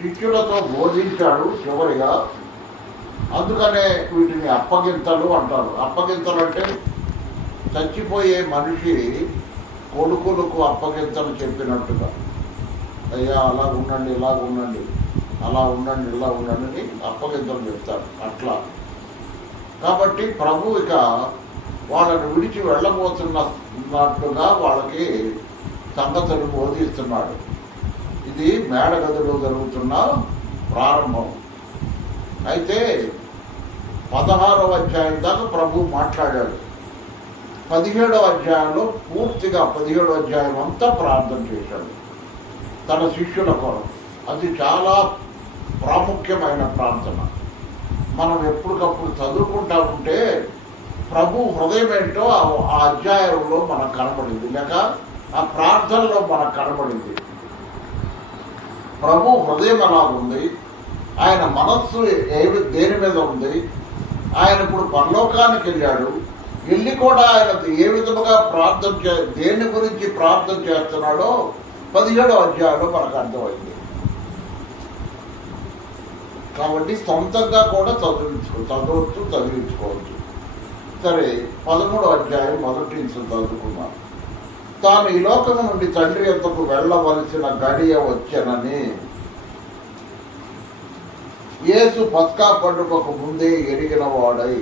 శిష్యులతో బోధించాడు చివరిగా. అందుకనే వీటిని అప్పగింతలు అంటారు. అప్పగింతలు అంటే చచ్చిపోయే మనిషి కొడుకులకు అప్పగింతలు చెప్పినట్టుగా, అయ్యా అలా ఉండండి, ఇలా ఉండండి, అలా ఉండండి, ఇలా ఉండండి అని అప్పగింతలు చెప్తారు. అట్లా కాబట్టి ప్రభు ఇక వాళ్ళని విడిచి వెళ్ళబోతున్నట్టుగా వాళ్ళకి సంగతులు బోధిస్తున్నాడు. ఇది మేడగదిలో జరుగుతున్న ప్రారంభం. అయితే 16వ అధ్యాయం దాకా ప్రభు మాట్లాడాడు. 17వ అధ్యాయంలో పూర్తిగా 17వ అధ్యాయం అంతా ప్రార్థన చేశాడు తన శిష్యుల కొరకు. అది చాలా ప్రాముఖ్యమైన ప్రార్థన. మనం ఎప్పటికప్పుడు చదువుకుంటా ఉంటే ప్రభు హృదయం ఏంటో ఆ అధ్యాయంలో మనకు కనబడింది, లేక ఆ ప్రార్థనలో మనకు కనబడింది. ప్రభు హృదయం ఎలా ఉంది, ఆయన మనస్సు దేని మీద ఉంది, ఆయన ఇప్పుడు పరలోకానికి వెళ్ళాడు, వెళ్ళి కూడా ఆయన ఏ విధముగా దేని గురించి ప్రార్థన చేస్తున్నాడో 17వ అధ్యాయంలో మనకు అర్థమైంది. కాబట్టి సొంతంగా కూడా చదవచ్చు, చదివించుకోవచ్చు. సరే, 13వ అధ్యాయం మొదటి నుంచి చదువుకున్నాం. తాను ఈ లోకము నుండి తండ్రి యొద్దకు వెళ్ళవలసిన గడియ వచ్చెనని యేసు పస్కా పండుగకు ముందే ఎరిగిన వాడై,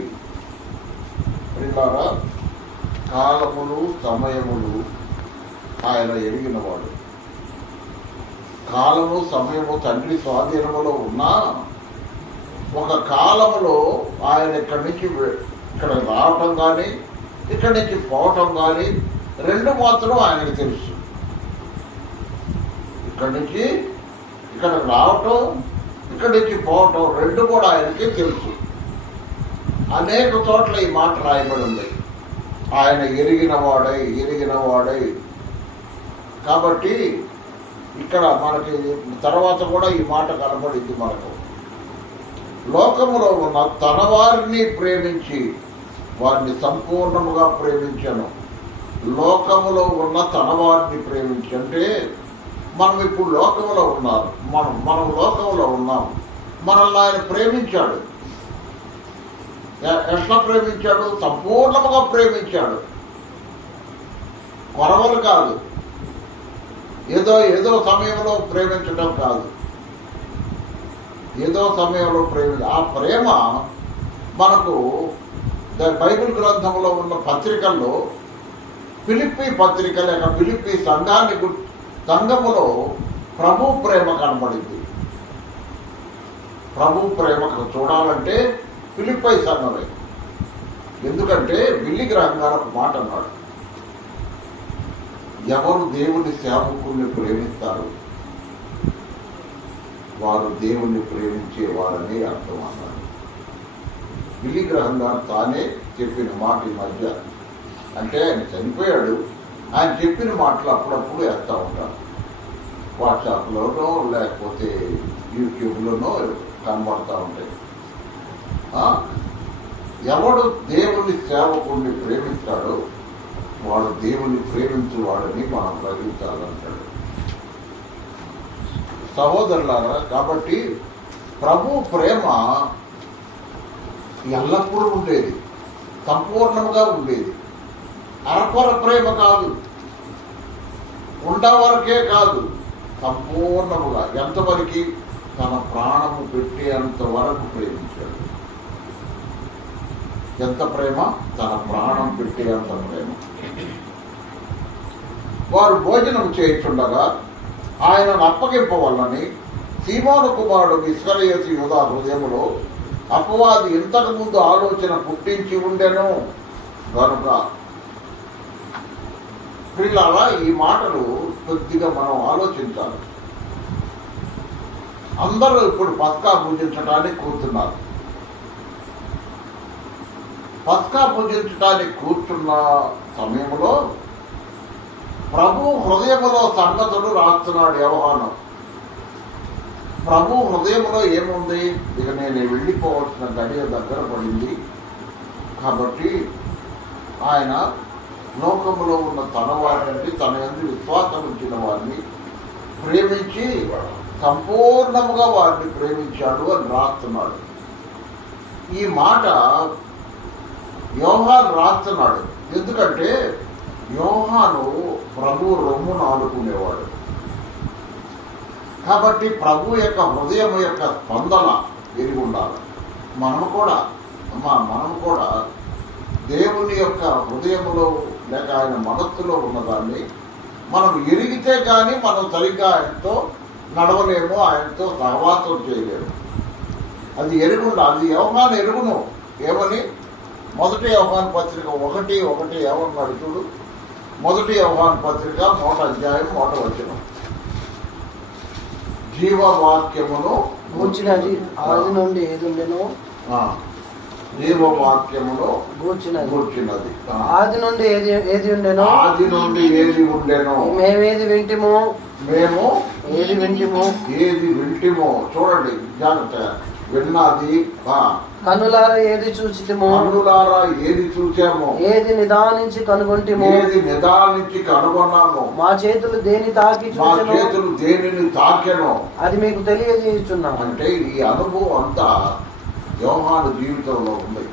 ప్రియులారా, కాలములు సమయములు ఆయన ఎరిగినవాడు. కాలము సమయము తండ్రి స్వాధీనములో ఉన్నా ఒక కాలములో ఆయన ఇక్కడ రావటం కానీ ఇక్కడి నుంచి పోవటం కానీ రెండు మాత్రం ఆయనకు తెలుసు. ఇక్కడి నుంచి ఇక్కడికి రావటం, ఇక్కడి నుంచి పోవటం రెండు కూడా ఆయనకి తెలుసు. అనేక చోట్ల ఈ మాట రాయబడి ఉంది, ఆయన ఎరిగిన వాడై. కాబట్టి ఇక్కడ మనకి తర్వాత కూడా ఈ మాట కనబడింది మనకు. లోకములో ఉన్న తన వారిని ప్రేమించి వారిని సంపూర్ణముగా ప్రేమించను. లోకములో ఉన్న తన వారిని ప్రేమించి అంటే మనం ఇప్పుడు లోకములో ఉన్నారు, మనం లోకంలో ఉన్నాం. మనల్ని ఆయన ప్రేమించాడు. ఎట్లా ప్రేమించాడు? సంపూర్ణముగా ప్రేమించాడు. కొరవలు కాదు, ఏదో సమయంలో ప్రేమించడం కాదు, ఏదో సమయంలో ఆ ప్రేమ మనకు బైబిల్ గ్రంథంలో ఉన్న పత్రికల్లో ఫిలిప్పీ పత్రిక లేక ఫిలిప్పీ సంఘములో ప్రభు ప్రేమ కనబడింది. ప్రభు ప్రేమ చూడాలంటే ఫిలిప్పీ సంఘమే. ఎందుకంటే బిల్లి గ్రహం గారు ఒక మాట అన్నాడు, ఎవరు దేవుని సేవకుల్ని ప్రేమిస్తారు వారు దేవుణ్ణి ప్రేమించేవారని అర్థం అన్నాడు. బిల్లి గ్రహం గారు తానే చెప్పిన మాట ఈ మధ్య. అంటే ఆయన చనిపోయాడు, ఆయన చెప్పిన మాటలు అప్పుడప్పుడు వేస్తూ ఉంటారు. వాట్సాప్లోనో లేకపోతే యూట్యూబ్లోనో కనబడుతూ ఉంటాయి. ఎవడు దేవుని సేవకుడిని ప్రేమిస్తాడో వాడు దేవుని ప్రేమించువాడని మనం గ్రహించాలంటాడు. సహోదరులారా, కాబట్టి ప్రభు ప్రేమ ఎల్లప్పుడూ ఉండేది, సంపూర్ణంగా ఉండేది. అరకొర ప్రేమ కాదు, ఉండవరకే కాదు, సంపూర్ణముగా ఎంతవరకు తన ప్రాణము పెట్టేంత వరకు ప్రేమించాడు. ఎంత ప్రేమ? తన ప్రాణం పెట్టేంత ప్రేమ. వారు భోజనం చేయుచుండగా ఆయనను అప్పగింపవల్లని సీమోను కుమారుడు ఇస్కరియోతు యూదా హృదయములో అపవాది ఇంతకు ముందు ఆలోచన పుట్టించి ఉండెను కనుక. పిల్లల ఈ మాటలు కొద్దిగా మనం ఆలోచించాలి. అందరూ ఇప్పుడు పస్కా పూజించడానికి కూర్చున్నారు. పస్కా పూజించడానికి కూర్చున్న సమయంలో ప్రభు హృదయములో సంగతులు రాస్తున్నాడు యోహాను. ప్రభు హృదయంలో ఏముంది? ఇక నేను వెళ్ళిపోవాల్సిన గడియ దగ్గర పడింది కాబట్టి ఆయన లోకములో ఉన్న తన వారిని, తన యందు విశ్వాసం ఉంచిన వారిని ప్రేమించి సంపూర్ణముగా వారిని ప్రేమించాడు అని రాస్తున్నాడు. ఈ మాట యోహాను రాస్తున్నాడు. ఎందుకంటే యోహాను ప్రభు రొమ్మును ఆడుకునేవాడు. కాబట్టి ప్రభు యొక్క హృదయం యొక్క స్పందన ఎరిగి ఉండాలి. మనము కూడా దేవుని యొక్క హృదయంలో లేక ఆయన మనస్సులో ఉన్నదాన్ని మనం ఎరిగితే కానీ మనం సరిగ్గా ఆయనతో నడవలేము, ఆయనతో సహవాసం చేయలేము. అది ఎరుగుండ, అది యోహాను ఎరుగును. ఏమని? 1 యోహాను పత్రిక 1:1 ఏమన్నాడు చూడు. 1 యోహాను పత్రిక 1వ అధ్యాయం 1వ వచనం. జీవవాక్యమును గూర్చినది ఆది నుండి ఏది ఉండెనో, జీవవాక్యమును గూర్చినది ఆది నుండి ఏది ఉండెనో, ఆది నుండి ఏది ఉండెనో, మేమేది వింటిమో, మేము ఏది వింటిమో. చూడండి జాగ్రత్తగా. విన్నది కన్నులారా ఏది చూచితిమో, కన్నులారా ఏది చూసామో, ఏది నిదానించి కనుగొంటిమో, ఏది నిదానించి కనుగొన్నామో, మా చేతులు దేని తాకి మా చేతులు దేనిని తాకెనో, అది మీకు తెలియజేయుచున్నాం. అంటే ఈ అనుభవం అంతా యోహాను జీవితంలో ఉంది.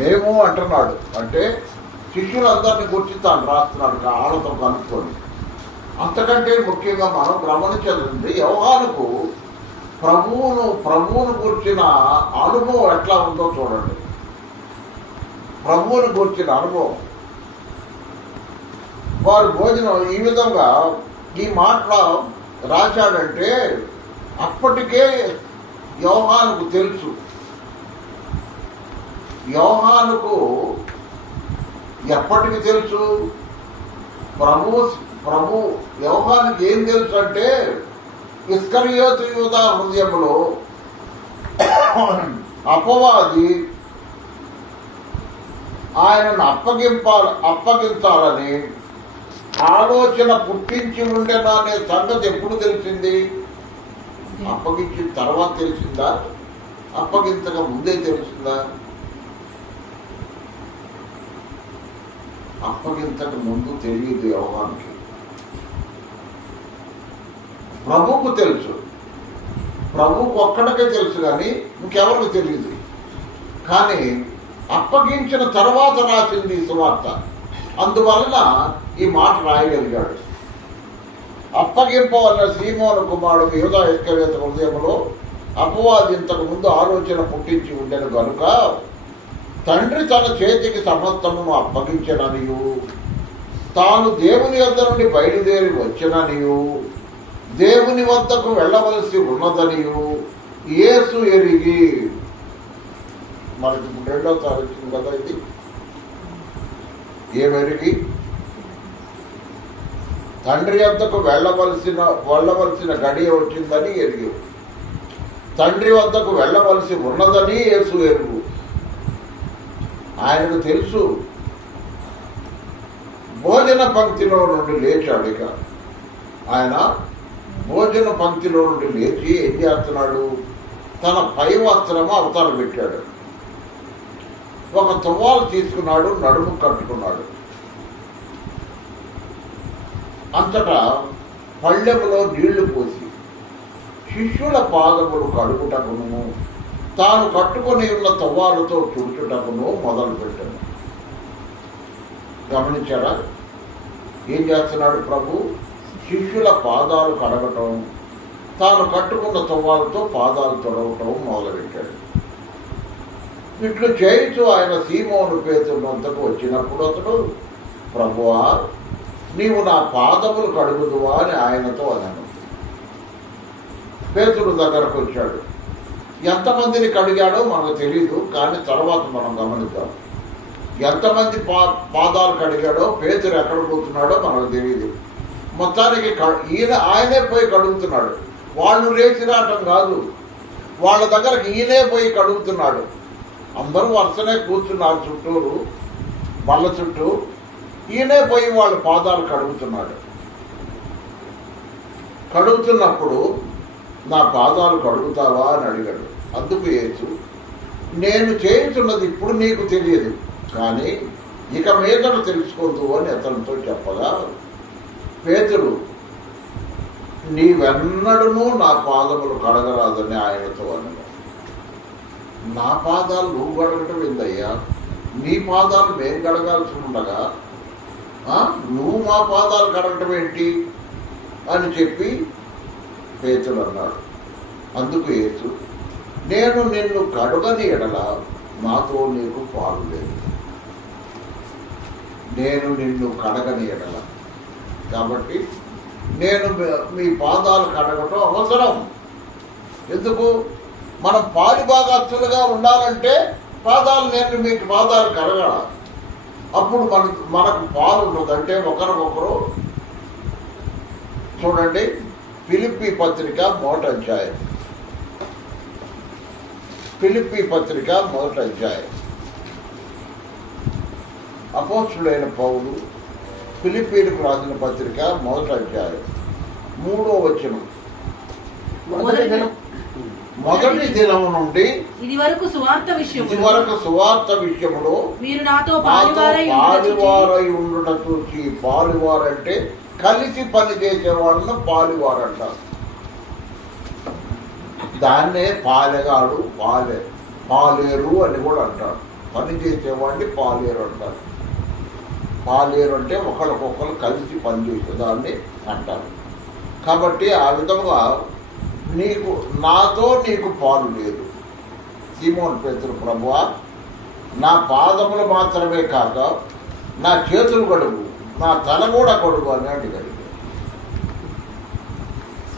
మేము అంటున్నాడు అంటే శిష్యులందరినీ గురించి తాను రాస్తున్నాడు ఆళ్ళతో కలుపుకొని. అంతకంటే ముఖ్యంగా మనం గమనించాలంటే యోహానుకు ప్రభువును గురించిన అనుభవం ఎట్లా ఉందో చూడండి. ప్రభువును గురించిన అనుభవం, వారు భోజనం ఈ విధంగా ఈ మాటలో రాశాడంటే అప్పటికే యోహానుకు తెలుసు. యోహానుకు ఎప్పటికి తెలుసు? ప్రభు యోహానుకి ఏం తెలుసు అంటే ఇస్కరియోతు యూదా హృదయంలో అపవాది ఆయనను అప్పగించాలని ఆలోచన పుట్టించి ఉండేనా అనే సంగతి ఎప్పుడు తెలిసింది? అప్పగించిన తర్వాత తెలిసిందా? అప్పగించక ముందే తెలిసిందా? అప్పగించక ముందు తెలియదు యోహానుకి. ప్రభువుకు తెలుసు, ప్రభువుకు ఒక్కడికే తెలుసు, కానీ ఇంకెవరికి తెలియదు. కానీ అప్పగించిన తర్వాత రాసింది సువార్త. అందువలన ఈ మాట రాయగలిగాడు. అప్పగింపవల్ల సీమోను కుమారుడు యూదా ఇస్కరియోతు హృదయంలో అపవాది ఇంతకు ముందు ఆలోచన పుట్టించి ఉండెను కనుక తండ్రి తన చేతికి సమస్తమును అప్పగించననియు, తాను దేవుని వద్ద నుండి బయలుదేరి వచ్చిననియు, దేవుని వద్దకు వెళ్ళవలసి ఉన్నదనియు యేసు ఎరిగి. మనకి 2వ తారీఖు వచ్చింది కదా ఇది. ఏమెరిగి? తండ్రి వద్దకు వెళ్ళవలసిన గడియ వచ్చిందని ఎరుగు. తండ్రి వద్దకు వెళ్ళవలసి ఉన్నదని యేసు ఎరుగు. ఆయనకు తెలుసు. భోజన పంక్తిలో నుండి లేచాడు. ఇక ఆయన భోజన పంక్తిలో నుండి లేచి ఏం చేస్తున్నాడు? తన పై వస్త్రము అవతల పెట్టాడు. ఒక తువ్వాలు తీసుకున్నాడు, నడుము కట్టుకున్నాడు. అంతటా పళ్ళెములో నీళ్లు పోసి శిష్యుల పాదములు కడుగుటకును తాను కట్టుకొని ఉన్న తువ్వాలతో తుడుచుటకును మొదలుపెట్టాడు. గమనించారా? ఏం చేస్తున్నాడు ప్రభు? శిష్యుల పాదాలు కడగటం, తాను కట్టుకున్న తువ్వాలతో పాదాలు తొడవటం మొదలుపెట్టాడు. ఇట్లు చేయించు ఆయన సీమోను పేతురు వద్దకు వచ్చినప్పుడు అతడు, ప్రభువా నీవు నా పాదములు కడుగుదువా అని ఆయనతో అన్నాను. పేతురు దగ్గరకు వచ్చాడు. ఎంతమందిని కడిగాడో మనకు తెలీదు, కానీ తర్వాత మనం గమనిద్దాం. ఎంతమంది పాదాలు కడిగాడో, పేతురు ఎక్కడ పోతున్నాడో మనకు తెలియదు. మొత్తానికి ఆయనే పోయి కడుగుతున్నాడు. వాళ్ళు రేసి రావటం కాదు, వాళ్ళ దగ్గరకు ఈయనే పోయి కడుగుతున్నాడు. అందరూ వరుసనే కూర్చున్నారు చుట్టూరు, బల్ల చుట్టూ. ఈయనే పోయి వాళ్ళ పాదాలు కడుగుతున్నాడు. కడుగుతున్నప్పుడు నా పాదాలు కడుగుతావా అని అడిగాడు. అందుకు యేసు, నేను చేయుచున్నది ఇప్పుడు నీకు తెలియదు, కానీ ఇక మీదట తెలుసుకోదు అని అతనితో చెప్పగా నీవెన్నడూ నా పాదములు కడగరాదని ఆయనతో అన్నాడు. నా పాదాలు నువ్వు కడగటం ఏందయ్యా? నీ పాదాలు మేము కడగాల్సి ఉండగా నువ్వు మా పాదాలు కడగటం ఏంటి అని చెప్పి పేతురు అన్నాడు. అందుకు యేసు, నేను నిన్ను కడుగని ఎడల నాతో నీకు పాలు లేదు. నేను నిన్ను కడగని ఎడల, కాబట్టి నేను మీ పాదాలు కడగటం అవసరం. ఎందుకు? మనం పాలి భాగస్తులుగా ఉండాలంటే నేను మీకు పాదాలు కడగాల. అప్పుడు మనకు పాలు ఉండదు. అంటే ఒకరికొకరు చూడండి, ఫిలిప్పీ పత్రిక 1వ అధ్యాయం. ఫిలిప్పీ పత్రిక 1వ అధ్యాయం. అపోస్తుడైన పౌలు ఫిలిప్పీలకు రాసిన పత్రిక 1వ అధ్యాయం 3వ వచనం. మొదటి దినము నుండి ఇది వరకు సువార్త విషయములో మీరు నాతో పాలువారై ఉండుట చూసి, పాలువారంటే కలిసి పని చేసే వాళ్ళను పాలువారంటారు. దాన్నే పాలెగాడు, పాలేరు అని కూడా అంటారు. పని చేసేవాడిని పాలేరు అంటారు. పాలేరు అంటే ఒకరికొకరు కలిసి పనిచేసేదాన్ని అంటారు. కాబట్టి ఆ విధంగా నాతో నీకు పాలు లేదు. సీమోను పేతురు, ప్రభువా నా పాదములు మాత్రమే కాక నా చేతులు కడుగు, నా తల కూడా కడుగు అని అడిగాడు.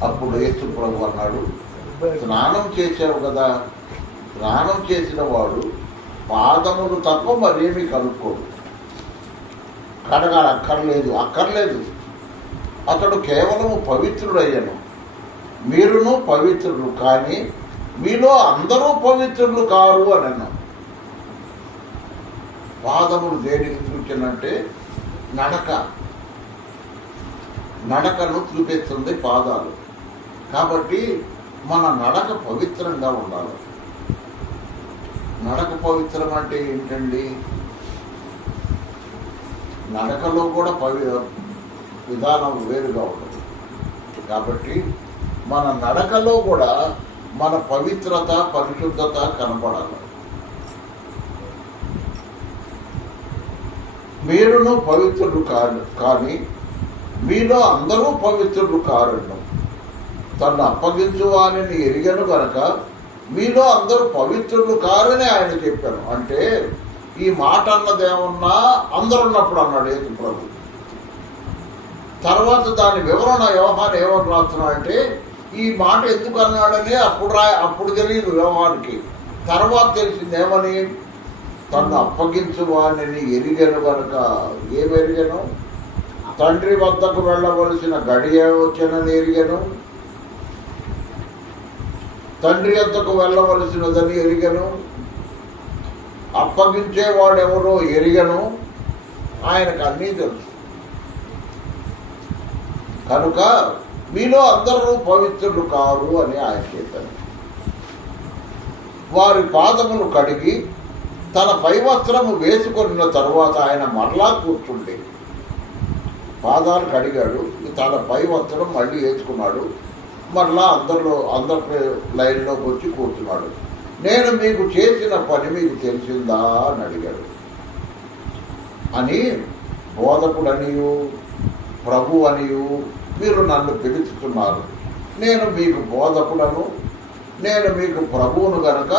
అప్పుడు యేసు ప్రభు అన్నాడు, స్నానం చేసావు కదా, స్నానం చేసిన వాడు పాదములు తప్ప మరేమీ కలుపుకోడు. అక్కర్లేదు. అతడు కేవలము పవిత్రుడయ్యను. మీరును పవిత్రులు, కానీ మీలో అందరూ పవిత్రులు కారు అని అన్నాను. పాదములు దేనికి సూచనంటే నడకను చూపిస్తుంది పాదాలు. కాబట్టి మన నడక పవిత్రంగా ఉండాలి. నడక పవిత్రం అంటే ఏంటండి? నడకలో కూడా విధానం వేరుగా ఉంటుంది. కాబట్టి మన నడకలో కూడా మన పవిత్రత, పరిశుద్ధత కనపడాలి. మీరును పవిత్రులు కానీ మీలో అందరూ పవిత్రులు కారను. తను అప్పగించువాని ఎరిగను గనక మీలో అందరూ పవిత్రులు కారని ఆయన చెప్పాను. అంటే ఈ మాట అన్నదేమన్నా అందరు ఉన్నప్పుడు అన్నాడు యేసు ప్రభు. తర్వాత దాని వివరణ యోహాను ఏమని రాస్తున్నాడంటే, ఈ మాట ఎందుకు అన్నాడని అప్పుడు తెలియదు యోహానికి. తర్వాత తెలిసింది ఏమని? తను అప్పగించువాని ఎరిగను కనుక. ఏమెరిగను? తండ్రి వద్దకు వెళ్ళవలసిన గడియ వచ్చనని ఎరిగను, తండ్రి వద్దకు వెళ్ళవలసినదని ఎరిగను, అప్పగించేవాడెవరో ఎరిగను. ఆయనకు అన్నీ తెలుసు. కనుక మీలో అందరూ పవిత్రులు కారు అని ఆయన చెప్పారు. వారి పాదములు కడిగి తన పై వస్త్రము వేసుకొనిన తరువాత ఆయన మరలా కూర్చుండి, పాదాలు కడిగాడు, తన పై వస్త్రం మళ్ళీ వేసుకున్నాడు, మరలా అందరి లైన్లోకి వచ్చి కూర్చున్నాడు. నేను మీకు చేసిన పని మీకు తెలిసిందా అని అడిగాడు. అని బోధకుడనియు ప్రభు అనియు మీరు నన్ను పిలుచుతున్నారు. నేను మీకు బోధకుడను, నేను మీకు ప్రభువును గనక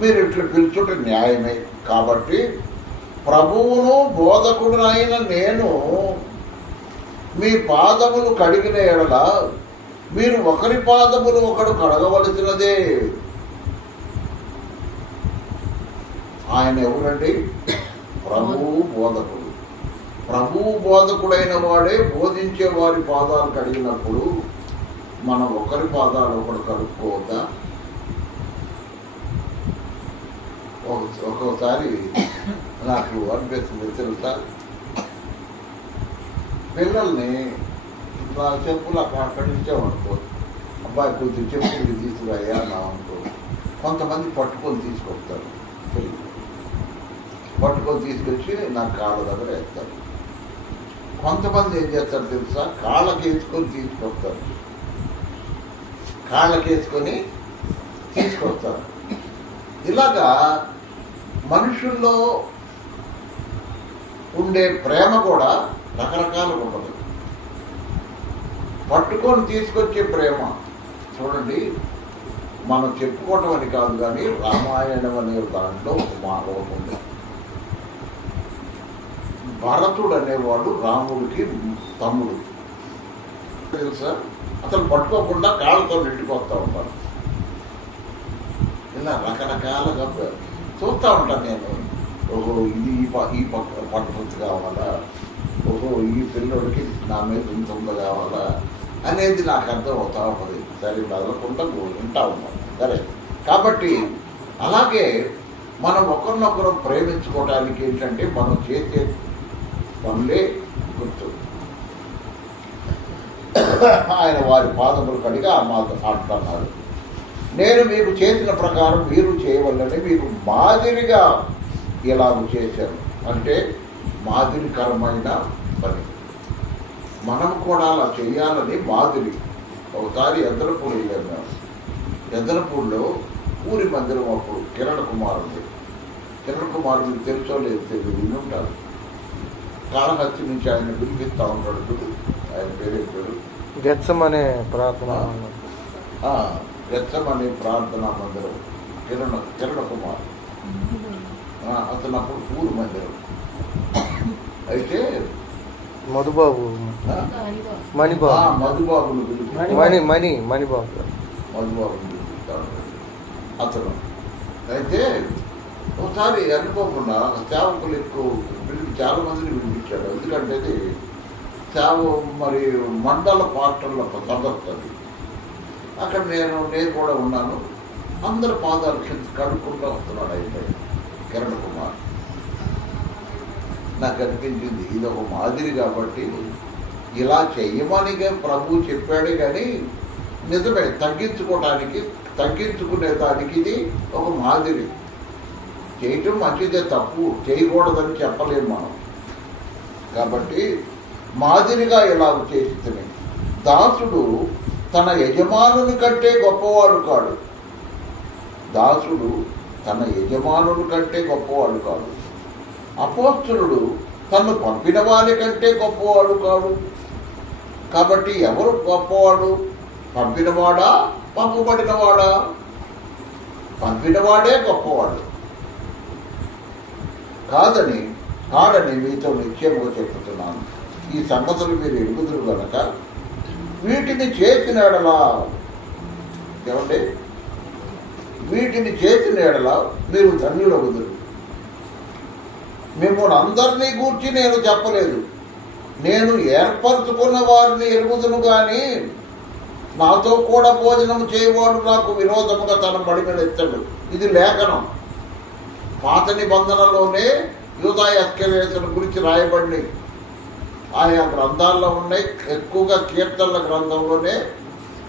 మీరు ఇట్లా పిలుచుట న్యాయమే. కాబట్టి ప్రభువును బోధకుడునైన నేను మీ పాదములు కడిగిన ఎడల మీరు ఒకరి పాదములు ఒకడు కడగవలసినదే. ఆయన ఎవరండి? ప్రభువు బోధకుడు. ప్రభువు బోధకుడైన వాడే బోధించే వారి పాదాలు కడిగినప్పుడు మనం ఒకరి పాదాలు ఒకడు కడుక్కోవద్దా? ఒక్కోసారి నాకు అనిపిస్తుంది తెలుసా, పిల్లల్ని నా చెప్పులు అక్కడి నుంచేమనుకో, అబ్బాయి కొద్దిగా చెప్పులు తీసుకురాయా నా అనుకో, కొంతమంది పట్టుకొని తీసుకొస్తారు. పట్టుకొని తీసుకొచ్చి నా కాళ్ళ దగ్గర వేస్తారు. కొంతమంది ఏం చేస్తారు తెలుసా, కాళ్ళకి వేసుకొని తీసుకొస్తారు. కాళ్ళకేసుకొని తీసుకొస్తారు. ఇలాగా మనుషుల్లో ఉండే ప్రేమ కూడా రకరకాలుగా ఉంటుంది. పట్టుకొని తీసుకొచ్చే ప్రేమ చూడండి, మనం చెప్పుకోవటం అని కాదు, కానీ రామాయణం అనే దాంట్లో ఒక మాట ఉంది. భరతుడు అనేవాడు రాముడికి తమ్ముడు. తెలుసా? అసలు పట్టుకోకుండా కాళ్ళతో నెట్టుకొస్తూ ఉంటాను. ఇలా రకరకాలుగా చూస్తూ ఉంటాను నేను. ఓహో, ఇది ఈ పట్టుకొచ్చి కావాలా, ఓహో ఈ పిల్లడికి నా మీద ఇంత కావాలా అనేది నాకు అర్థం అవుతా ఉంటుంది. సరే వదలకుండా వింటా ఉన్నాను. సరే, కాబట్టి అలాగే మనం ఒకరినొకరు ప్రేమించుకోవడానికి ఏంటంటే మనం చేసే పనులే గుర్తు. ఆయన వారి పాదములు కడిగా మాతో అంటున్నారు, నేను మీకు చేసిన ప్రకారం మీరు చేయవల్లని మీకు మాదిరిగా ఇలాగ చేశాను. అంటే మాదిరికరమైన పని. మనం కూడా అలా చేయాలని మాదిరి. ఒకసారి ఎద్దరపూడి వెళ్ళాము మేము. ఎద్దరపూడిలో ఊరి మందిరం అప్పుడు కిరణ్ కుమార్ ఉంది. కిరణ్ కుమార్ మీకు తెలుసో లేదు తెలియదు, వినుంటారు. కాళహస్తి నుంచి ఆయన పిలిపిస్తూ ఉంటాడు. ఆయన పేరు పేరు గెత్సమనే ప్రార్థన గెత్సమనే ప్రార్థనా మందిరం. కిరణ్ కుమార్ అతను అప్పుడు ఊరు మందిరం. అయితే మధుబాబు మణిబాబు మధుబాబును మణిబాబు మధుబాబును పిలిపిస్తాడు అతను. అయితే ఒకసారి అనుకోకుండా సేవకులు ఎక్కువ చాలా మందిని పిలిపించాడు. ఎందుకంటే అది సేవ మరి మండల పార్టర్ల సదస్సు. అక్కడ నేను కూడా ఉన్నాను. అందరి పాదాలు కింద కడుక్కుంటూ వస్తున్నాడు అయితే కిరణ్ కుమార్. నాకు అనిపించింది ఇది ఒక మాదిరి కాబట్టి ఇలా చెయ్యమని ప్రభు చెప్పాడు, కానీ నిజమే తగ్గించుకునే దానికి ఇది ఒక మాదిరి. చేయటం మంచిదే, తప్పు చేయకూడదని చెప్పలేము మనం. కాబట్టి మాదిరిగా ఇలా చేస్తుంది. దాసుడు తన యజమానుని కంటే గొప్పవాడు కాడు. దాసుడు తన యజమానుని కంటే గొప్పవాడు కాదు. అపోస్తలుడు తను పంపిన వారి కంటే గొప్పవాడు కాడు. కాబట్టి ఎవరు గొప్పవాడు? పంపినవాడా, పంపబడినవాడా? పంపినవాడే గొప్పవాడు. కాదని మీతో నిశ్చయంగా చెప్తున్నాను. ఈ సంగతులు మీరు ఎరుగుదురు కనుక వీటిని చేసిన ఎడలా, ఏమంటే వీటిని చేసిన ఎడలా మీరు ధన్యులగుదురు. మిమ్మల్ని అందరినీ గూర్చి నేను చెప్పలేదు. నేను ఏర్పరచుకున్న వారిని ఎరుగుదును కానీ నాతో కూడా భోజనం చేయవాడు నాకు విరోధముగా తన మడిమెడెత్తాడు. ఇది లేఖనం. పాత నిబంధనలోనే యూదా ఇస్కరియోతుల గురించి రాయబడి ఆయా గ్రంథాల్లో ఉన్నాయి. ఎక్కువగా కీర్తనల గ్రంథంలోనే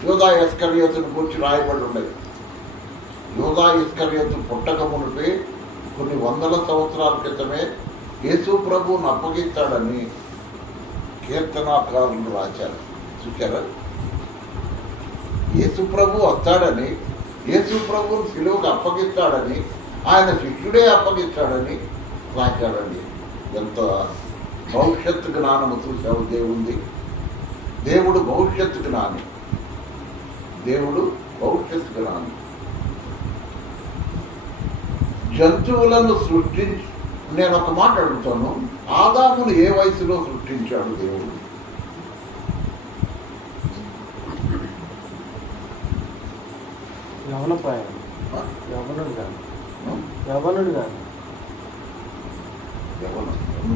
యూదా ఇస్కరియోతుల గురించి రాయబడి ఉన్నాయి. యూదా ఇస్కరియోతు పుట్టక మునిపే కొన్ని వందల సంవత్సరాల క్రితమే యేసు ప్రభువును అప్పగిస్తాడని కీర్తనాకారులు రాశారు. చూచారా? యేసు ప్రభు వస్తాడని, యేసు ప్రభువును సిలువకు అప్పగిస్తాడని, ఆయన శిష్యుడే అప్పగిస్తాడని రాశాడండి. ఎంత భవిష్యత్తు జ్ఞానము చూసావు దేవుంది. దేవుడు భవిష్యత్తు జ్ఞాని. దేవుడు భవిష్యత్తు జ్ఞాని. జంతువులను సృష్టించి, నేను ఒక మాట అడుగుతాను, ఆదామును ఏ వయసులో సృష్టించాడు దేవుడు?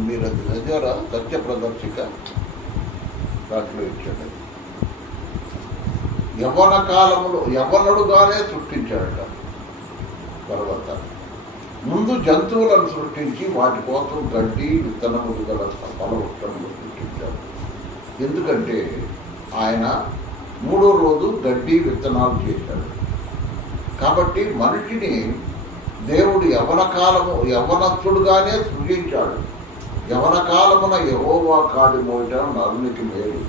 మీరు అది చదివారా? సత్య ప్రదర్శిక దాంట్లో ఇచ్చాడు. యవ్వన కాలంలో యవ్వనుడుగానే సృష్టించాడట. తర్వాత ముందు జంతువులను సృష్టించి వాటి కోసం గడ్డి విత్తనములు గల ఫలవృక్షములు సృష్టించాడు. ఎందుకంటే ఆయన 3వ రోజు గడ్డి విత్తనాలు చేశాడు. కాబట్టి మనిషిని దేవుడు యవ్వనస్తుడుగానే సృజించాడు. యవ్వన కాలమున యెహోవా కాడి మోయటం నరునికి మేలు.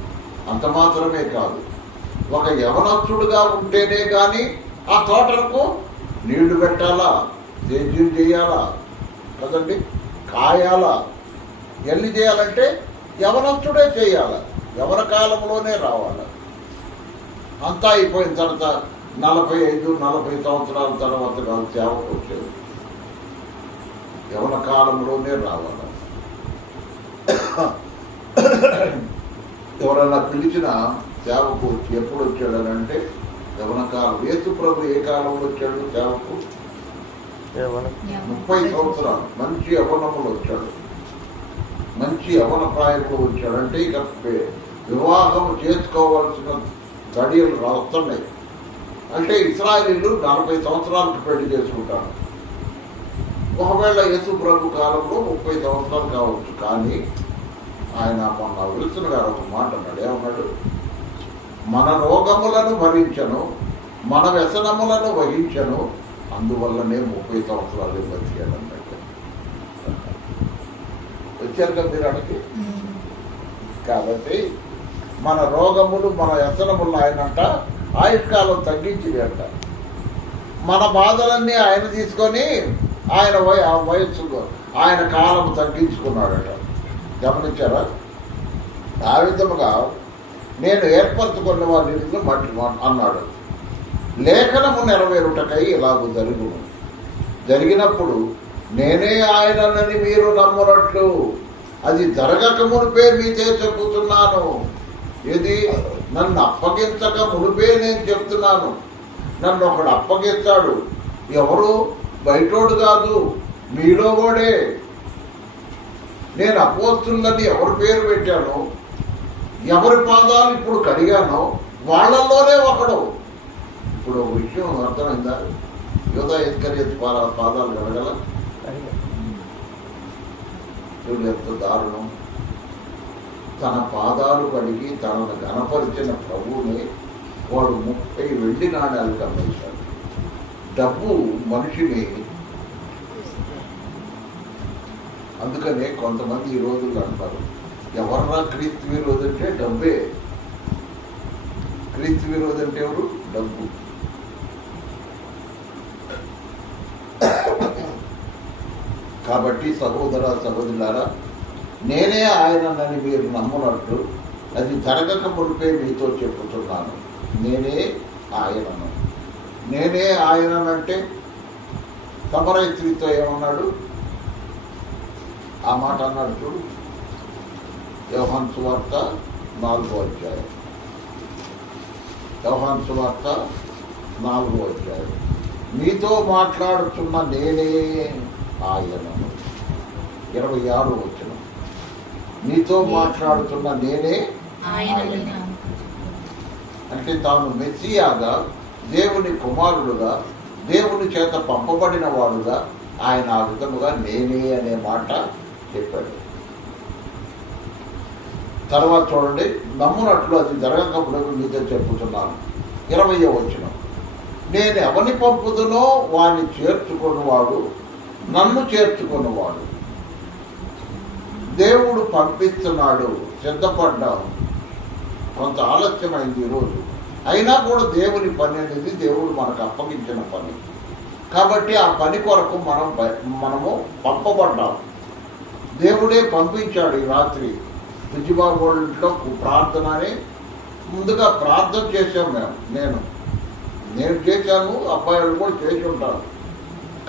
అంత మాత్రమే కాదు, ఒక యవనస్తుడుగా ఉంటేనే కానీ ఆ తోటలకు నీళ్లు పెట్టాలా, సేద్యం చేయాలా కదండి, కాయాలా, ఎన్ని చేయాలంటే యవనస్తుడే చేయాలి, యవన కాలంలోనే రావాలి. అంతా అయిపోయిన తర్వాత 45-40 సంవత్సరాల తర్వాత కాదు సేవకు వచ్చేది, యవన కాలంలోనే రావాలి. ఎవరన్నా పిలిచిన సేవకు ఎప్పుడు వచ్చాడనంటే యవన కాలం. యేసు ప్రభు ఏ కాలంలో వచ్చాడు సేవకు? 30 సంవత్సరాలు మంచి యవనములు వచ్చాడు, మంచి యవన ప్రాయంలో వచ్చాడు. అంటే ఇక వివాహం చేసుకోవాల్సిన గడియలు వస్తున్నాయి. అంటే ఇశ్రాయేలీయులు 40 సంవత్సరాలకు పెళ్లి చేసుకుంటారు. ఒకవేళ యేసు ప్రభు కాలంలో 30 సంవత్సరాలు కావచ్చు. కానీ ఆయన మొన్న విల్సన్ గారు ఒక మాట అన్నాడు. ఏమన్నాడు? మన రోగములను భరించను, మన వ్యసనములను వహించను, అందువల్లనే 30 సంవత్సరాలు బతికాడు అన్నట్టు. వచ్చారు కదా మీరు అడిగి. కాబట్టి మన రోగములు మన వ్యసనములు ఆయనంట ఆయుష్కాలం తగ్గించింది అంట. మన బాధలన్నీ ఆయన తీసుకొని ఆయన వయస్సు ఆయన కాలం తగ్గించుకున్నాడట. గమనించారా? ఆ విధముగా నేను ఏర్పరచుకున్న వారిని మట్టి అన్నాడు. లేఖనము నెరవేరుటకై ఇలాగూ జరుగును. జరిగినప్పుడు నేనే ఆయనని మీరు నమ్మునట్లు అది జరగక మునిపే మీతో చెబుతున్నాను. ఇది నన్ను అప్పగించక మునిపే నేను చెప్తున్నాను. నన్ను ఒకడు అప్పగిస్తాడు, ఎవరు? బయటోడు కాదు, మీలో కూడా. నేను అపోస్తులని ఎవరి పేరు పెట్టానో, ఎవరి పాదాలు ఇప్పుడు కడిగానో వాళ్ళల్లోనే ఒకడు. ఇప్పుడు ఒక విషయం అర్థమైందా? యూదా ఇస్కరియోతు పాదాలు కడగల? చూడు ఎంత దారుణం. తన పాదాలు కడిగి తనను గణపరిచిన ప్రభువుని వాడు 30 వెండి నాణ్యాలు కమ్మేశాడు. డబ్బు మనిషిని. అందుకనే కొంతమంది ఈ రోజుల్లో అంటారు, ఎవర్రా క్రీస్తు విరోధి అంటే డబ్బే. క్రీస్తు విరోధి అంటే ఎవరు? డబ్బు. కాబట్టి సహోదర సహోదరులారా, నేనే ఆయనని మీరు నమ్మునట్లు అది జరగక మునిపే మీతో చెప్పుతున్నాను. నేనే ఆయనను. నేనే ఆయననంటే సమరయ స్త్రీతో ఏమన్నాడు? ఆ మాట అన్నాడు చూడు, యోహాను సువార్త 4వ అధ్యాయం. యోహాను సువార్త 4వ అధ్యాయం. మీతో మాట్లాడుతున్న నేనే ఆయనను. 26వ వచనం. మీతో మాట్లాడుతున్న నేనే ఆయన. అంటే తాను మెస్సియాగా, దేవుని కుమారుడుగా, దేవుని చేత పంపబడిన వాడుగా ఆయన ఆ విధముగా నేనే అనే మాట చెప్పాడు. తర్వాత చూడండి, నమ్మునట్లు అది జరగకపోతే మీతో చెప్పుతున్నాను. 20వ వచనం. నేను ఎవరిని పంపుదునో వాడిని చేర్చుకున్నవాడు నన్ను చేర్చుకున్నవాడు. దేవుడు పంపిస్తున్నాడు, సిద్ధపడ్డాం. కొంత ఆలస్యమైంది ఈరోజు, అయినా కూడా దేవుని పని అనేది దేవుడు మనకు అప్పగించిన పని. కాబట్టి ఆ పని కొరకు మనము పంపబడ్డాం. దేవుడే పంపించాడు. ఈ రాత్రి విజయబాబు ఇంట్లో ప్రార్థన అని ముందుగా ప్రార్థన చేశాం నేను చేశాను, అబ్బాయిలు కూడా చేసి ఉంటారు.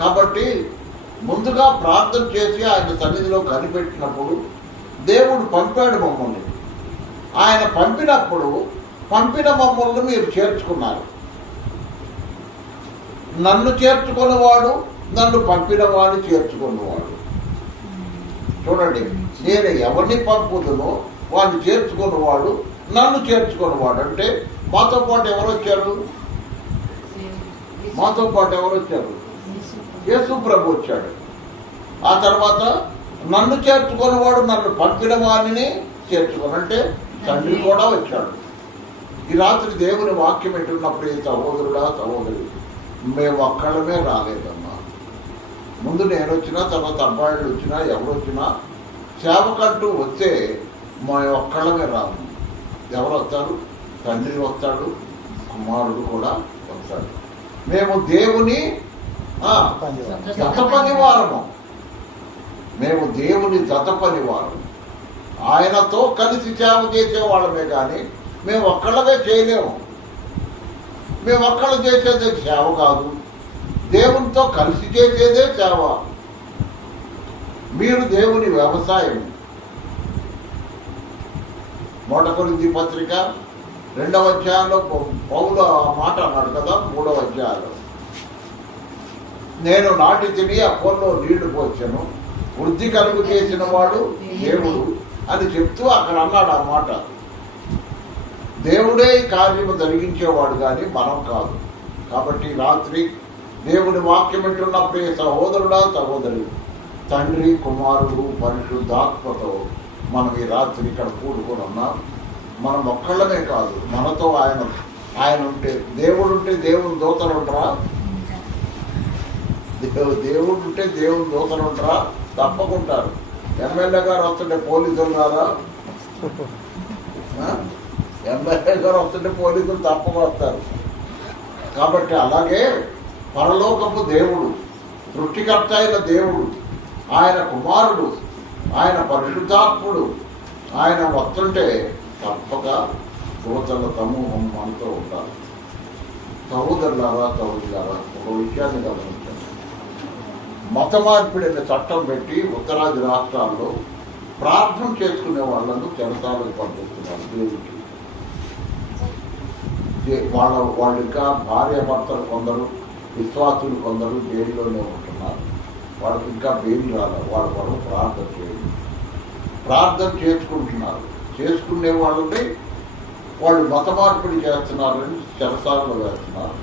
కాబట్టి ముందుగా ప్రార్థన చేసి ఆయన సన్నిధిలో కనిపెట్టినప్పుడు దేవుడు పంపాడు మమ్మల్ని. ఆయన పంపినప్పుడు పంపిన మమ్మల్ని మీరు చేర్చుకున్నారు. నన్ను చేర్చుకున్నవాడు నన్ను పంపిన వాడిని చేర్చుకున్నవాడు. చూడండి, నేను ఎవరిని పంపుతునో వాడిని చేర్చుకున్నవాడు నన్ను చేర్చుకున్నవాడు. అంటే మాతో పాటు ఎవరు వచ్చారు? మాతో పాటు ఎవరు వచ్చారు? యేసు ప్రభు వచ్చాడు. ఆ తర్వాత నన్ను చేర్చుకున్నవాడు నన్ను పంపిన వాడిని చేర్చుకుని, అంటే తండ్రి కూడా వచ్చాడు. ఈ రాత్రి దేవుని వాక్యం ఎట్టున్నప్పుడు ఈ సహోదరుడా సహోదరి, మేము ఒక్కడమే రాలేదమ్మా. ముందు నేను వచ్చినా, తర్వాత అబ్బాయిలు వచ్చినా, ఎవరు వచ్చినా సేవకంటూ వస్తే మా ఒక్కడమే రాము. ఎవరు వస్తారు? తండ్రి వస్తాడు, కుమారుడు కూడా వస్తాడు. మేము దేవుని జత పనివారము. మేము దేవుని జత పనివారము. ఆయనతో కలిసి సేవ చేసేవాళ్ళమే కానీ మేము ఒక్కళ్ళమే చేయలేము. మేము ఒక్కళ్ళు చేసేదే సేవ కాదు, దేవునితో కలిసి చేసేదే సేవ. మీరు దేవుని వ్యవసాయం. 1 కొరింథీ పత్రిక 2వ అధ్యాయంలో పౌలు ఆ మాట అన్నాడు కదా. 3వ అధ్యాయంలో నేను నాటి తిని అపోల్లో నీళ్లు పోర్చను, వృద్ధి కలుగు చేసిన వాడు దేవుడు అని చెప్తూ అక్కడ అన్నాడు ఆ మాట. దేవుడే ఈ కార్యము జరిగించేవాడు కానీ మనం కాదు. కాబట్టి రాత్రి దేవుని వాక్యం వింటున్న ప్రియ సహోదరుడా సహోదరి, తండ్రి కుమారుడు పరిశుద్ధాత్మతో మనం ఈ రాత్రి ఇక్కడ కూడుకొని ఉన్నాం. మనం ఒక్కళ్ళమే కాదు, మనతో ఆయన ఉంటే, దేవుడు ఉంటే దేవుని దూతలు ఉంటారా? దేవుడు ఉంటే దేవుని దూతలు ఉంటారా? తప్పకుంటారు. ఎమ్మెల్యే గారు వస్తుంటే పోలీసులు రారా? ఎమ్మెల్యే గారు వస్తుంటే పోలీసులు తప్పక వస్తారు. కాబట్టి అలాగే పరలోకపు దేవుడు, సృష్టికర్త అయిన దేవుడు, ఆయన కుమారుడు, ఆయన పరిశుద్ధాత్ముడు, ఆయన వస్తుంటే తప్పక దూతల సమూహం మనతో ఉంటారు. సహోదరులారా సహోదరులారా, ఒక విషయాన్ని గమనించండి. మత మార్పిడిని చట్టం పెట్టి ఉత్తరాది రాష్ట్రాల్లో ప్రార్థన చేసుకునే వాళ్ళను చెరసాలకు పంపిస్తున్నారు దేవుడికి. వాళ్ళు ఇంకా భార్యాభర్తలు కొందరు, విశ్వాసులు కొందరు జైల్లోనే ఉంటున్నారు. వాళ్ళకి ఇంకా బెయిల్ రాలేదు. వాళ్ళ కొరకు ప్రార్థన చేయండి. ప్రార్థన చేసుకుంటున్నారు. చేసుకునే వాళ్ళని వాళ్ళు మత మార్పిడి చేస్తున్నారని చెరసాలలో వేస్తున్నారు.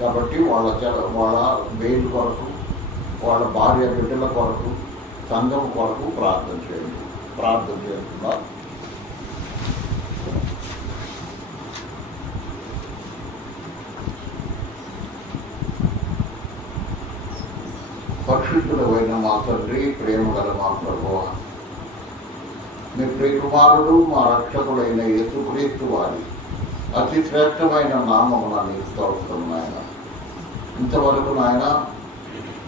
కాబట్టి వాళ్ళ బెయిల్ కొరకు, వాళ్ళ భార్య బిడ్డల కొరకు, సంఘం కొరకు ప్రార్థన చేయండి. ప్రార్థన చేస్తున్నారు. పరిశుద్ధుడైన మా తండ్రి, ప్రేమ గల మా ప్రభువా, మీ ప్రియకుమారుడు మా రక్షకుడైన యేసుక్రీస్తు వారి అతి శ్రేష్టమైన నామమున నీకు స్తోత్రం నాయన. ఇంతవరకు నాయన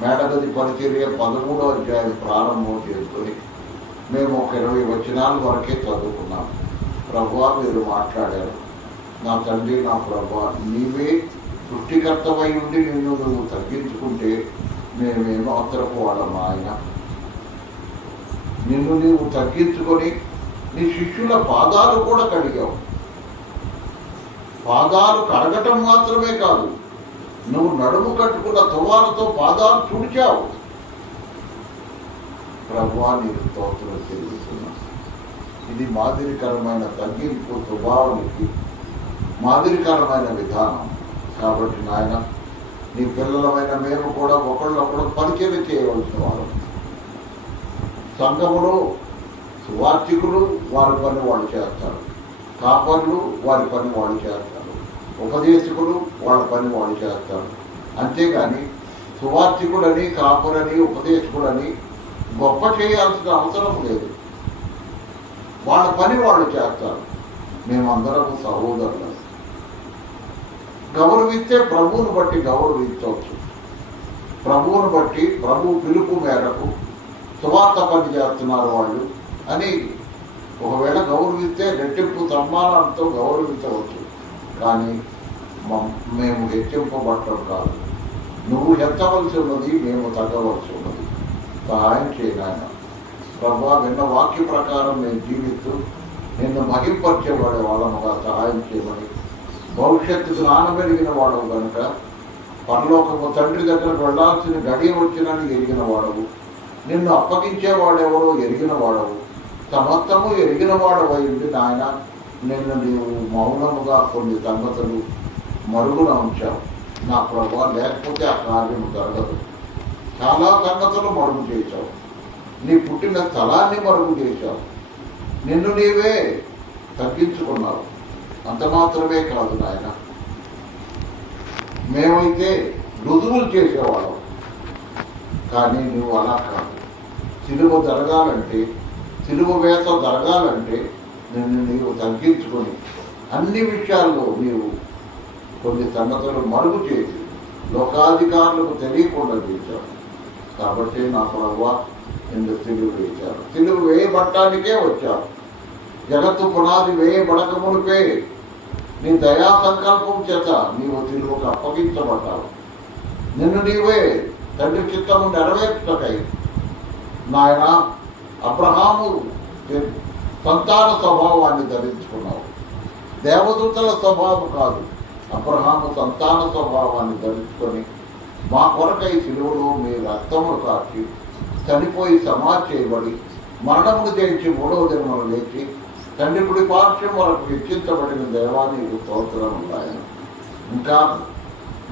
మేడగది పరిచర్య 13వ అధ్యాయం ప్రారంభం చేసుకొని మేము ఒక 20 వచనాల వరకే చదువుకున్నాం. ప్రభువా, మీరు మాట్లాడారు. నా తండ్రి, నా ప్రభువా, నీవే సృష్టికర్తమై ఉండి నిన్ను నువ్వు తగ్గించుకుంటే మేమేమో అవతరపు వాళ్ళం ఆయన. నిన్ను నీవు తగ్గించుకొని నీ శిష్యుల పాదాలు కూడా కడిగావు. పాదాలు కడగటం మాత్రమే కాదు, నువ్వు నడుము కట్టుకున్న తువాలతో పాదాలు తుడిచావు. ప్రభువా, నీకు స్తోత్రం చెల్లిస్తున్నా. ఇది మాదిరికరమైన తగ్గింపు స్వభావానికి మాదిరికరమైన విధానం. కాబట్టి నాయన, నీ పిల్లలమైన మేము కూడా ఒకళ్ళొకడు పరిచయం చేయవలసిన వాళ్ళం. సంఘములు సువార్థికులు వారి పని వాళ్ళు చేస్తారు, కాపర్లు వారి పని వాళ్ళు చేస్తారు, ఉపదేశకులు వాళ్ళ పని వాళ్ళు చేస్తారు. అంతేగాని సువార్థికుడని, కాపురని, ఉపదేశకుడని గొప్ప చేయాల్సిన అవసరం లేదు. వాళ్ళ పని వాళ్ళు చేస్తారు. మేమందరము సహోదరులు. గౌరవిస్తే ప్రభువును బట్టి గౌరవించవచ్చు. ప్రభువును బట్టి, ప్రభు పిలుపు మేరకు సువార్త పని చేస్తున్నారు వాళ్ళు అని ఒకవేళ గౌరవిస్తే రెట్టింపు సన్మానంతో గౌరవించవచ్చు. కానీ మేము హెచ్చింపబట్టం కాదు. నువ్వు హెచ్చవలసి ఉన్నది, మేము తగ్గవలసి ఉన్నది. సహాయం చేయనాయన. ప్రభువా, విన్న వాక్య ప్రకారం మేము జీవిస్తూ నిన్ను మహింపరిచేవాడే వాళ్ళముగా సహాయం చేయమని, భవిష్యత్తుకు నానబెరిగిన వాడవు కనుక పరలోకము తండ్రి దగ్గరకు వెళ్లాల్సిన గడియ వచ్చినని ఎరిగిన వాడవు, నిన్ను అప్పగించేవాడెవడో ఎరిగిన వాడవు, సమస్తము ఎరిగిన వాడవై ఉండి నాయన, నిన్ను నీవు మౌనముగా కొన్ని సంగతులు మరుగున ఉంచావు నా ప్రభువా. లేకపోతే ఆ కార్యము జరగదు. చాలా సంగతులు మరుగు చేశావు. నీ పుట్టిన స్థలాన్ని మరుగు చేశావు. నిన్ను నీవే తగ్గించుకున్నావు. అంత మాత్రమే కాదు నాయన, మేమైతే రుజువులు చేసేవాళ్ళం. కానీ నువ్వు అలా కాదు. సిలువ జరగాలంటే, సిలువ వేత జరగాలంటే నిన్ను నీవు తగ్గించుకొని అన్ని విషయాల్లో నీవు కొన్ని సంగతులు మరుగు చేసి లోకాధికారులకు తెలియకుండా చేశావు. కాబట్టి నా ప్రభువా నిన్ను సిలువ వేశారు. సిలువ వేయబట్టానికే వచ్చావు. జగత్తు పునాది వేయబడక మునిపే నీ దయా సంకల్పం చేత నీవు సిలువకు అప్పగించబడ్డావు. నిన్ను నీవే తండ్రి చిత్తము నెరవేర్చుటకై నాయన అబ్రహాము సంతాన స్వభావాన్ని ధరించుకున్నావు. దేవదూతల స్వభావం కాదు, అబ్రహాము సంతాన స్వభావాన్ని ధరించుకొని మా కొరకై సిలువలో మీ రక్తమును కాచి చనిపోయి సమాధి చేయబడి మరణమును జయించి 3వ దినమున లేచి తండ్రి కుడి పార్శ్వం వరకు హెచ్చించబడిన దేవాన్ని స్తోత్రం ఉన్నాయన. ఇంకా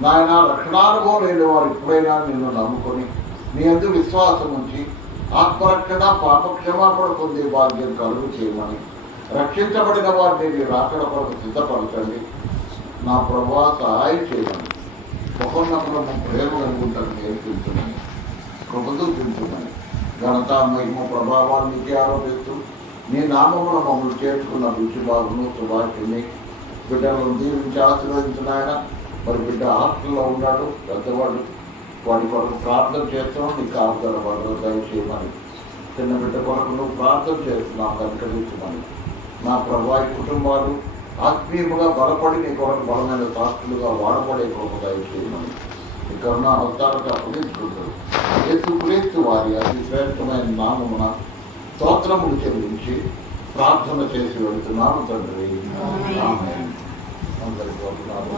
నాయన రక్షణానుభవం లేని వారు ఎప్పుడైనా నిన్ను నమ్ముకొని నీ యందు విశ్వాసం ఉంచి ఆత్మరక్షణ పాపక్షమాపణ పొందే భాగ్యం కలుగు చేయమని రక్షించబడిన వారిని నీ రాకడ కొరకు సిద్ధపరచండి. నా ప్రభువా సహాయం చేయమని ఒకరినొకరు ప్రేమ కలుగుంటాను నేర్పించమని కృపదుర్పించమని ఘనత మహిమ ప్రభావానికి ఆరోపిస్తూ నీ నామమున మమ్మల్ని చేర్చుకున్న రుచిబాబును సుభాషిని బిడ్డలను దీవించి ఆశీర్వదించిన ఆయన. మరి బిడ్డ హాస్టల్లో ఉన్నాడు, పెద్దవాడు, వాడి కొరకు ప్రార్థన చేస్తున్నాం. నీ కాపుదల భద్రత దయచేయమని చిన్న బిడ్డ కొరకు నువ్వు ప్రార్థన చేస్తున్నావు కనుకరించమని. నా ప్రభా కుటుంబాలు ఆత్మీయముగా బలపడి నీ కొరకు బలమైన సాక్షులుగా వాడబడే కృప దయచేయమని ఈ కరుణ అవతారకు అప్పగించుకుంటారు. యేసుక్రీస్తు వారి అతి శ్రేష్టమైన నామమున స్తోత్రములు చెల్లించి ప్రార్థన చేసి వెళుతున్నాను తండ్రి. ఆమేన్. అందరికీ వందనాలు.